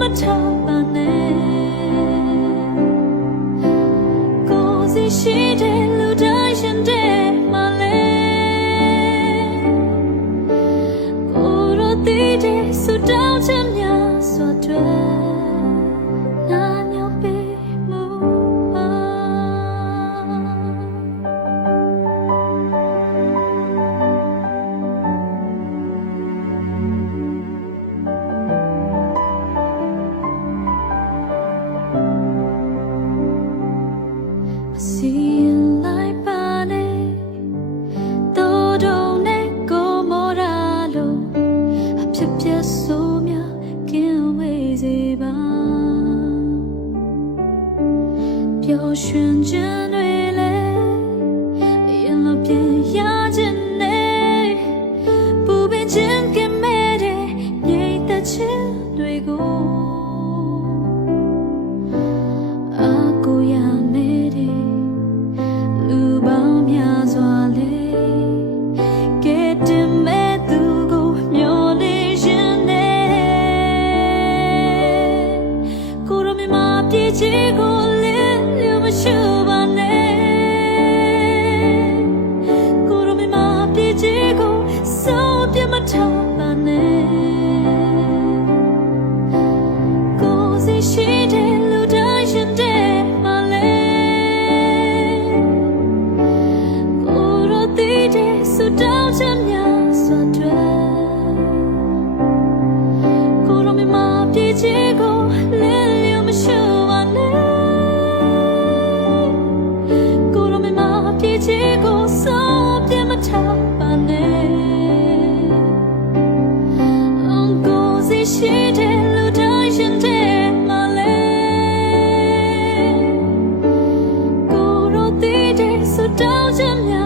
မထားပါနဲ့ကိုယ်စီရှိတဲ့လူတိုင်းရှင်တဲ့မလဲကိုယ်တို့တည်တဲ့ဆူတောင်းချင်များစွာတွေ့စီလိုက်ပါနဲ့တိုးတုံနဲ့ကိုမောရာလို့အဖြစ်ဖြစ်ဆိုများကင်းဝေးစေပါပျော်ရွှင်ခြင်းတွေလည်းအရင်လိုပြန်ရခြင်းနဲ့ပူပင်ခြင်းကမဲ့တဲ့ငြိမ်သက်ခြင်းတွေကိုထားပါနဲ့ကိုယ်စီရှိတဲ့လူတိုင်းရှင်တဲ့မလဲကိုယ်တို့တည်တဲ့ဆူတောင်းချင်များစွာတွေ့ကိုယ်တို့မြမပြေချေကိုလင်းလျော်မရှိပါနဲ့ကိုယ်တို့မြမပြေချေကိုစောပြမထားပါနဲ့ရှိတဲ့လူတိုင်းရှင်တဲ့မလဲကိုယ်တို့တည်တဲ့ဆူတောင်းချင်များ